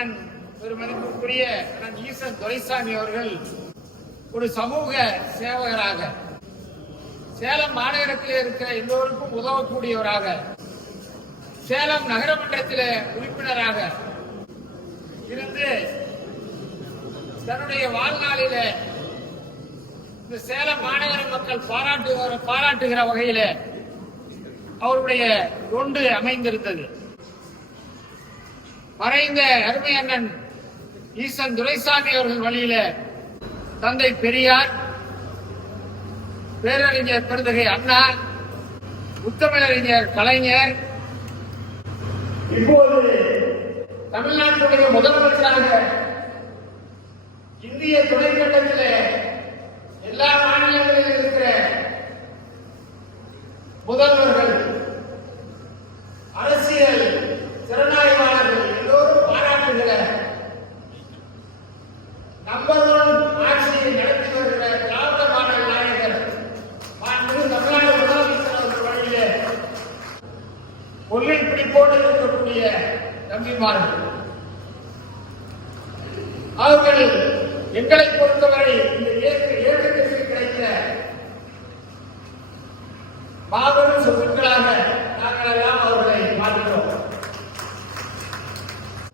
அண்ணன் பெருமதிப்புக்குரிய அண்ணன் ஈசன் துரைசாமி அவர்கள் ஒரு சமூக சேவகராக, சேலம் மாநகரத்தில் இருக்கிற எல்லோருக்கும் உதவக்கூடியவராக, சேலம் நகரமன்றத்தில் உறுப்பினராக இருந்து தன்னுடைய வாழ்நாளில இந்த சேலம் மாநகர மக்கள் பாராட்டுகிற வகையில அவருடைய தொண்டு அமைந்திருந்தது. மறைந்த அருமை அண்ணன் ஈசன் துரைசாமி அவர்கள் வழியில தந்தை பெரியார், பேரறிஞர் பெருந்தகை அண்ணா, முத்தமிழறிஞர் கலைஞர், இப்போது தமிழ்நாட்டுடைய முதலமைச்சராக இந்திய துணைக்கண்டத்தில் எல்லா மாநிலங்களிலும் இருக்கிற முதல்வர்கள், அரசியல் திறனாய்வாளர்கள் எல்லோரும் பாராட்டுகிற நம்பர் 1 ஆட்சியை நடத்தி வருகிற திராவிட மாடல் நாயகர் தமிழ்நாடு முதலமைச்சர் அவர்கள் வழியிலே கொள்ளை பிடிப்போடு இருக்கக்கூடிய தம்பிமார்கள் அவர்கள் எங்களை பொறுத்தவரை இந்த இயற்கை